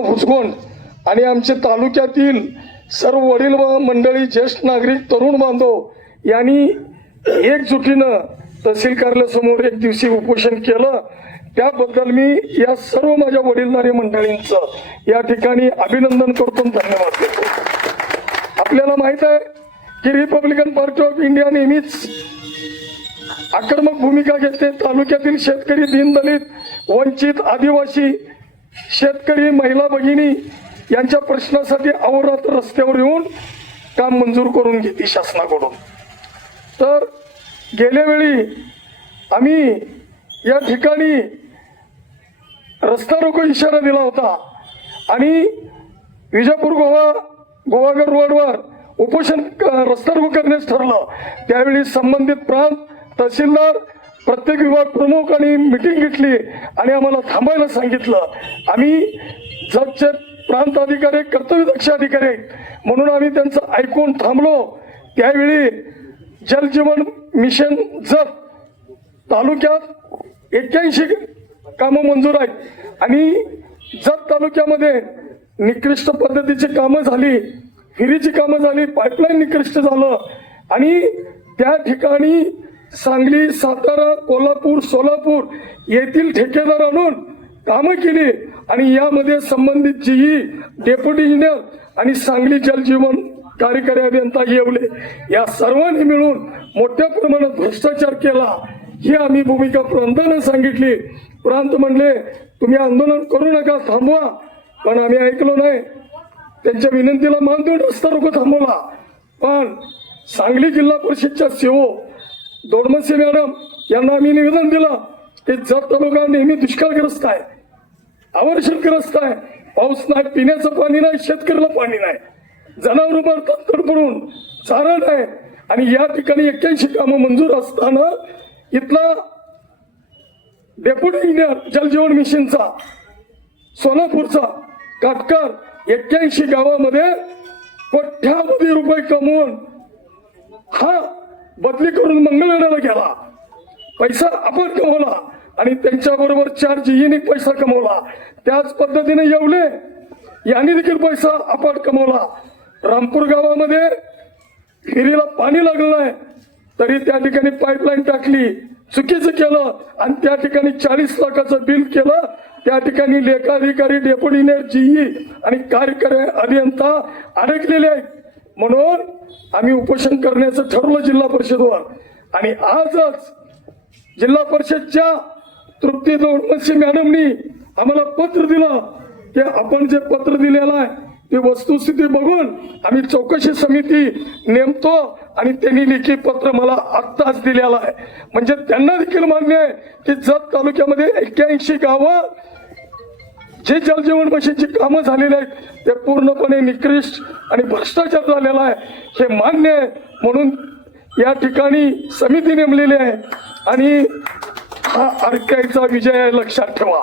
भुसकोंड आणि आमचे तालुक्यातील सर्व वडील व मंडळी ज्येष्ठ नागरिक तरुण बांधव यांनी एकजुटीनं तहसील कार्यालयासमोर एक दिवशी उपोषण केलं. त्याबद्दल मी या सर्व माझ्या वडीलधारी मंडळींचं या ठिकाणी अभिनंदन करतो धन्यवाद देतो. आपल्याला माहीत आहे की रिपब्लिकन पार्टी ऑफ इंडिया नेहमीच आक्रमक भूमिका घेते. तालुक्यातील शेतकरी दीनदलित वंचित आदिवासी शेतकरी महिला भगिनी यांच्या प्रश्नासाठी अहोरात्र रस्त्यावर येऊन काम मंजूर करून घेते शासनाकडून. तर गेल्या वेळी आम्ही या ठिकाणी रस्ता रोको इशारा दिला होता आणि विजापूर गोवा गोवागर रोडवर उपोषण रस्ता रोको करण्यास ठरलं. त्यावेळी संबंधित प्रांत तहसीलदार प्रत्येक विभाग प्रमुखांनी मिटिंग घेतली आणि आम्हाला थांबायला सांगितलं. आम्ही जगचे प्रांत अधिकारी कर्तव्यदक्ष अधिकारी आहेत. म्हणून आम्ही त्यांचं ऐकून थांबलो. त्यावेळी जलजीवन मिशन जत तालुक्यात एक्क्याऐंशी कामं मंजूर आहेत. आणि जत तालुक्यामध्ये निकृष्ट पद्धतीची कामं झाली फिरीची कामं झाली पाईपलाईन निकृष्ट झालं. आणि त्या ठिकाणी सांगली सातारा कोल्हापूर सोलापूर येथील ठेकेदार आणून कामं केली आणि यामध्ये संबंधित जीई डेप्युटी इंजिनियर आणि सांगली जलजीवन कार्यकारी अभियंता येवले. या सर्वांनी मिळून मोठ्या प्रमाणात भ्रष्टाचार केला. ही आम्ही भूमिका प्रांतानं सांगितली. प्रांत म्हणले तुम्ही आंदोलन करू नका थांबवा. पण आम्ही ऐकलो नाही. त्यांच्या विनंतीला मान देऊन रस्ता रोको थांबवला. पण सांगली जिल्हा परिषदच्या सीओ दोडमसे मॅडम यांना आम्ही निवेदन दिलं की जत तालुका नेहमी दुष्काळग्रस्त आहे आवश्यकग्रस्त आहे पाऊस नाही पिण्याचं पाणी नाही शेतकऱ्याला पाणी नाही. जनावर मारतात चारण आहे. आणि या ठिकाणी एक्क्याऐंशी कामं मंजूर असताना इथला डेप्युटी इंजिनियर जलजीवन मिशनचा सोलापूरचा काटकर एक्क्याऐंशी गावामध्ये कोट्यावधी रुपये कमवून हा बदली करून मंगळवेढ्याला गेला. पैसा आपण कमवला आणि त्यांच्याबरोबर चार जीईने पैसा कमवला. त्याच पद्धतीने येवले. यांनी देखील पैसा आपण कमवला. रामपूर गावामध्ये हिरीला पाणी लागलं नाही. तरी त्या ठिकाणी पाईपलाईन टाकली. चुकीचं केलं. आणि त्या ठिकाणी चाळीस लाखाचं बिल केलं. त्या ठिकाणी लेखाधिकारी डेप्युटी जीई आणि कार्यकारी अभियंता अडकलेले आहेत. म्हणून आम्ही उपोषण करण्याचं ठरवलं जिल्हा परिषदवर. आणि आजच जिल्हा परिषदच्या तृप्ती दोडमसी मॅडमनी आम्हाला पत्र दिलं. की आपण जे पत्र दिलेलं आहे ते वस्तुस्थिती बघून आम्ही चौकशी समिती नेमतो आणि त्यांनी लिखी पत्र मला आत्ताच दिलेलं आहे. म्हणजे त्यांना देखील मान्य आहे की जत तालुक्यामध्ये एक्क्याऐंशी गावं जे जलजीवन मिशनची कामं झालेली आहेत ते पूर्णपणे निकृष्ट आणि भ्रष्टाचार झालेला आहे. हे मान्य आहे. म्हणून या ठिकाणी समिती नेमलेली आहे. आणि हा अडकायचा विजय आहे लक्षात ठेवा.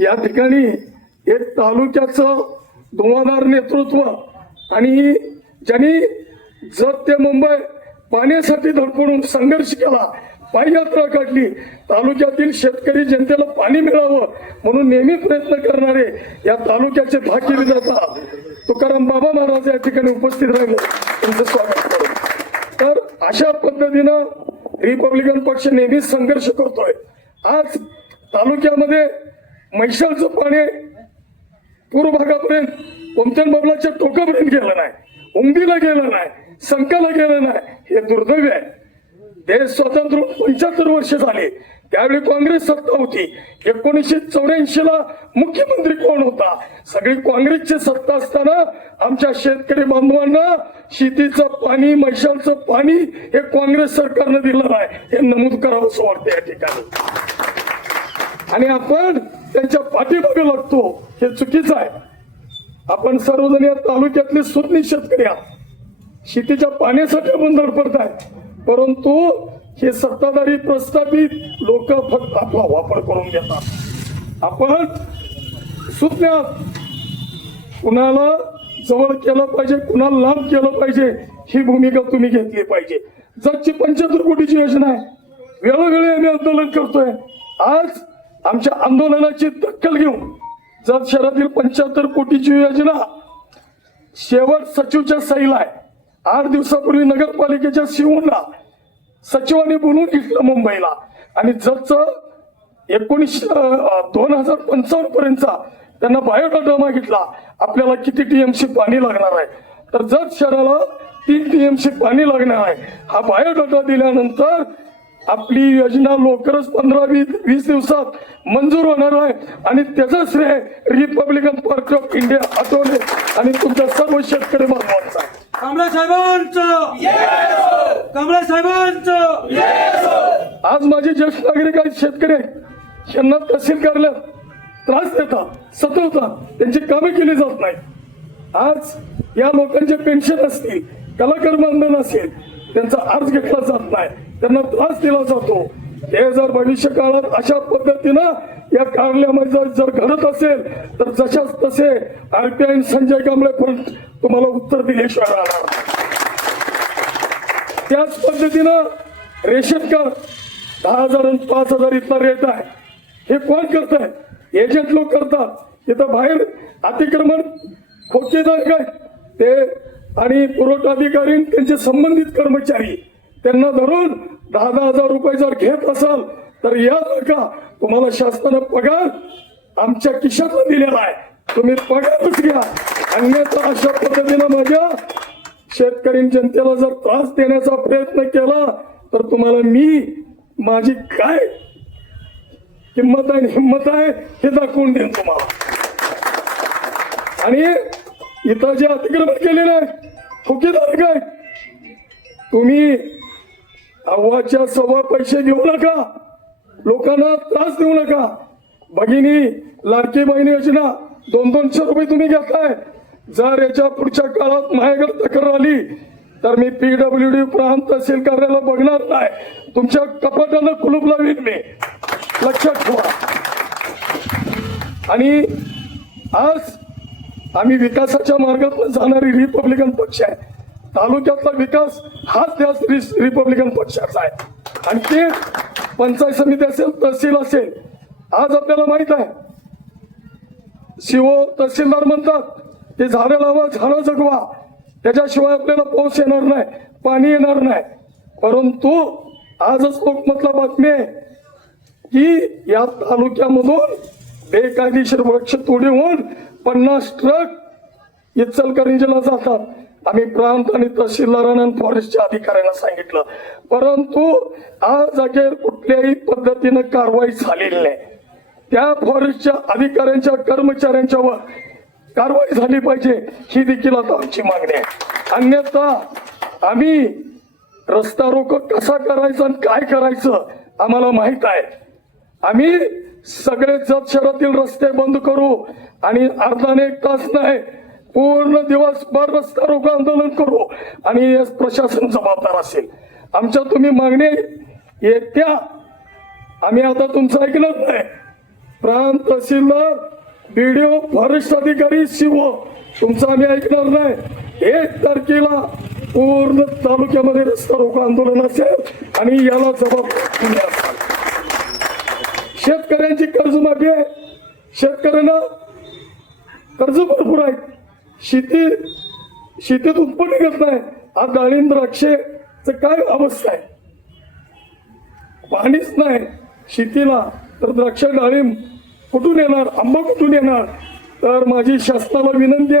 या ठिकाणी एक तालुक्याचं धुवाधार नेतृत्व आणि ज्यांनी जत ते मुंबई पाण्यासाठी धडपडून संघर्ष केला. पाययात्रा काढली तालुक्यातील शेतकरी जनतेला पाणी मिळावं म्हणून नेहमी प्रयत्न करणारे या तालुक्याचे भाग्य विधाता तुकाराम बाबा महाराज या ठिकाणी उपस्थित राहिले. तुमचं स्वागत तर अशा पद्धतीनं रिपब्लिकन पक्ष नेहमीच संघर्ष करतोय. आज तालुक्यामध्ये मैशालचं पाणी पूर्व भागापर्यंत कोणत्या बाबलाच्या टोकापर्यंत गेलं नाही. उमदीला गेलं नाही. संकाला गेलं नाही. हे दुर्दैव आहे. देश स्वतंत्र पंच्याहत्तर वर्ष झाले. त्यावेळी काँग्रेस सत्ता होती. एकोणीसशे चौऱ्याऐंशी ला मुख्यमंत्री कोण होता? सगळी काँग्रेसची सत्ता असताना आमच्या शेतकरी बांधवांना शेतीचं पाणी म्हैसाळचं पाणी हे काँग्रेस सरकारनं दिलं नाही. हे नमूद करावं असं वाटतं या ठिकाणी. आणि आपण त्यांच्या पाठीमागे लागतो. हे चुकीचं आहे. आपण सर्वजण या तालुक्यातले सुज्ञ शेतकरी आहात. शेतीच्या पाण्यासाठी आपण धडपडत आहे परंतु हे सत्ताधारी प्रस्थापित लोक फक्त आपला वापर करून घेतात. आपण सुज्ञात. कुणाला जवळ केलं पाहिजे कुणाला लांब केलं पाहिजे ही भूमिका तुम्ही घेतली पाहिजे. जगची पंच्याहत्तर कोटीची योजना आहे. वेळोवेळी आम्ही आंदोलन करतोय. आज आमच्या आंदोलनाची दखल घेऊन जत शहरातील पंच्याहत्तर कोटीची योजना शेवट सचिवच्या सहीला आहे. आठ दिवसापूर्वी नगरपालिकेच्या शिवूनला सचिवांनी बोलून घेतलं मुंबईला. आणि जतचं एकोणीस दोन हजार पंचावन्न पर्यंतचा त्यांना बायोडाटा मागितला आपल्याला किती टीएमसी पाणी लागणार आहे? तर जत शहराला तीन टीएमसी पाणी लागणार आहे हा बायोडाटा दिल्यानंतर आपली योजना लवकरच पंधरा वीस वीस दिवसात मंजूर होणार आहे. आणि त्याचं श्रेय Republican Party of India Athawale. आणि तुमच्या सर्व शेतकरी बांधवांचा आहे. कांबळे साहेबांचं. कांबळे साहेबांचं. आज माझे ज्येष्ठ नागरिक आहेत शेतकरी यांना तहसील त्रास देतात सतवतात. त्यांची कामे केली जात नाही आज या लोकांचे पेन्शन असतील कलाकार मानधन असेल त्यांचा अर्ज घेतला जात नाही. त्यांना त्रास दिला जातो. हे जर भविष्य काळात अशा पद्धतीनं या कार्यालयामध्ये जर जर घडत असेल तर जशाच तसे आरपीआय संजय कांबळे पण तुम्हाला उत्तर दिल्याशिवाय राहणार त्याच पद्धतीनं रेशन कार्ड दहा हजार आणि पाच हजार इथला रेट आहे. हे कोण करत आहे एजंट लोक करतात. इथं बाहेर अतिक्रमण खोकेदार काय? ते आणि पुरवठा अधिकारी त्यांचे संबंधित कर्मचारी. त्यांना धरून दहा दहा हजार रुपये जर घेत असाल तर या का तुम्हाला शासनानं पगार आमच्या किशातला दिलेला आहे. तुम्ही पगारच घ्या. अन्यथा अशा पद्धतीनं माझ्या शेतकरी जनतेला जर त्रास देण्याचा प्रयत्न केला तर तुम्हाला मी माझी काय किंमत आहे आणि हिंमत आहे हे दाखवून देईन तुम्हाला. आणि इथं जे अतिक्रमण केलेलं आहे ठोकेदार काय? तुम्ही अव्वाच्या सव्वा पैसे देऊ नका. लोकांना त्रास देऊ नका. भगिनी लाडकी बहिणी योजना दोन दोनशे रुपये तुम्ही घेताय. जर याच्या पुढच्या काळात माझ्याकडे तक्रार आली तर मी पीडब्ल्यू डी प्रांत तहसील कार्यालय बघणार नाही. तुमच्या कपाटानं कुलूप लावीन मी. लक्षात ठेवा. आणि आज आम्ही विकासाच्या मार्गात जाणारी रिपब्लिकन पक्ष आहे. तालुक्यातला विकास हाच त्याच रिपब्लिकन पक्षाचा आहे. आणि ते पंचायत समिती असेल तहसील असेल आज आपल्याला माहीत आहे. शिव तहसीलदार म्हणतात ते झाडं लावा झाडं जगवा. त्याच्याशिवाय आपल्याला पाऊस येणार नाही पाणी येणार नाही. परंतु आजच लोकमतला बातमी आहे की या तालुक्यामधून बेकायदेशीर वृक्ष तोडी होऊन पन्नास ट्रक इचलकरंजीला जातात. आम्ही प्रांत आणि तहसीलदारांना आणि फॉरेस्टच्या अधिकाऱ्यांना सांगितलं. परंतु आज अखेर कुठल्याही पद्धतीनं कारवाई झालेली नाही. त्या फॉरेस्टच्या अधिकाऱ्यांच्या कर्मचाऱ्यांच्यावर कारवाई झाली पाहिजे ही देखील आता आमची मागणी आहे. अन्यथा आम्ही रस्ता रोको कसा करायचा आणि काय करायचं आम्हाला माहीत आहे. आम्ही सगळे जत शहरातील रस्ते बंद करू आणि अर्धाने एक तास नाही पूर्ण दिवसभर रस्ता रोको आंदोलन करू आणि प्रशासन जबाबदार असेल. आमच्या तुम्ही मागणी येत्या आम्ही आता तुमचं ऐकलंच नाही. प्रांत तहसीलदार बीडीओ फॉरेस्ट अधिकारी शिव तुमचं आम्ही ऐकणार नाही. एक तारखेला पूर्ण तालुक्यामध्ये रस्ता रोको आंदोलन असेल आणि याला जबाबदार असाल शेतकऱ्यांची कर्जमाफी आहे. शेतकऱ्यांना कर्ज भरपूर आहेत शेती शेतीत उत्पन्न घेत नाही. आज डाळिंब द्राक्षेच काय अवस्था आहे? पाणीच नाही. शेतीला तर द्राक्ष डाळिंब कुठून येणार? आंबा कुठून येणार? तर माझी शासनाला विनंती